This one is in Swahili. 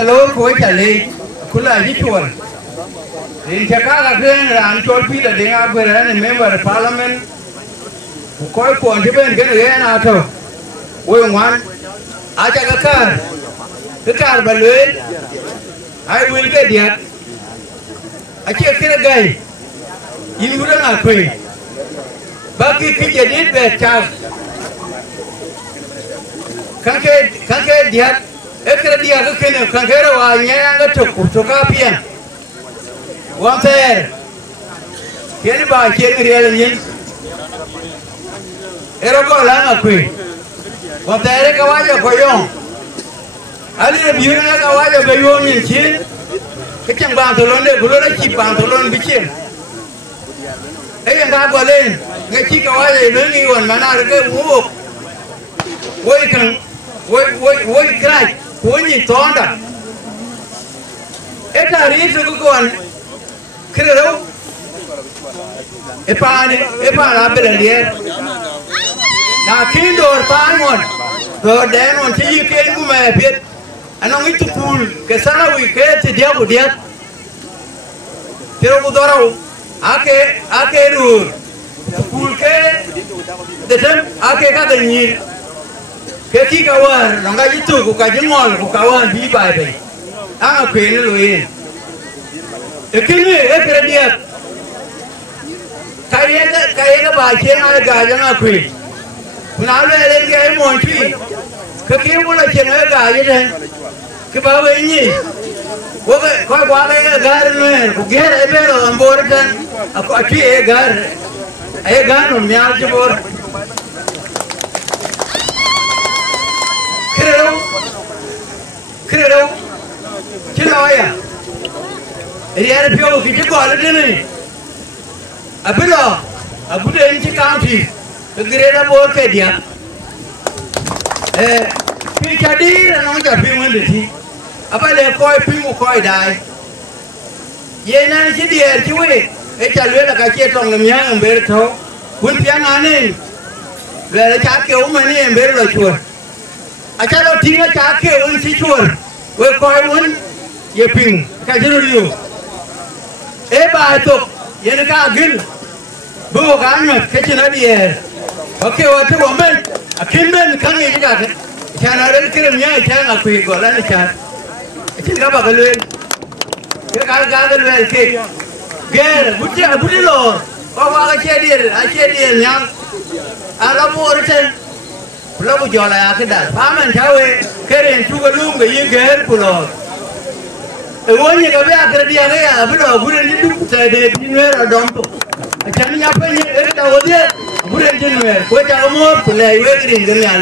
chalo ko chale kula ji chuan in chaka ga ran chol pi da denga gwera ne member parliament ko ko je ben ge na to wo ngwan a cha ka kar balwe ai will get dia a che kira gai in gura na koi baki ki jadi be cha kanke dia ekra dia ga kene kanke ra wa nya ga to ka pian wa ter kene ba che ngriel nyin ero ko la na koi wa ter ka wa jo ko yo ali ne biyu na ka wa jo ga yo min chin ke chang bang tolon de gulo na chi bang tolon bi chin ga go lên ngay chi ka wa le ni won mana re ke wo woi kan woi krai ko ni tonda eta ri su ko an krero e pa la bele lier na kindor pa mon do den on ti ke ku me pet anong itu pul ke sana wi ke ti dia bu dia pero bu dorau ake ru pul ke detem ake ka da ni ke ki ka war nga itu ku ka jingol ku ka wan bi bai bai a ke ni lo yin e kini e kre dia kai ba ke na ga jana ku kuna le ke mo chi ke ki mu la ke na ga ye den ke ba we ni wo ko kwa le gar ne ku ge e be ro ambor den aku ati e gar no mya je bor Creo ya riar pio ki ko ala de ni abilo abude ni county greda bo ke dia pi jadi no ja pi mun de ti abale ko pi mu ko dai ye na ji dia ti we e cha le la ka che tong le mya amber tho kun pia na ni le cha ke u ma ni amber lo chua acha lo tinga cha ke un si chua we ko un ye ping ka jiru yu e ba to ye na ka gil bu ga nyu ke china die okay wa to men akin men kan ye ga cha na re kire nya cha na ku go la ni cha chin ga ba ga le ke ga le ke ger buti lo ko wa ga che die nya ala mo re lo bu jo la ke da pa men cha we kere chu ga lum ga ye ger pulo e woni ga be akre dia ga ya bu lo gure ni du ta de dinero dom to achani ya pe ni e da wodi gure dinero ko ja mo pule we rin ga ya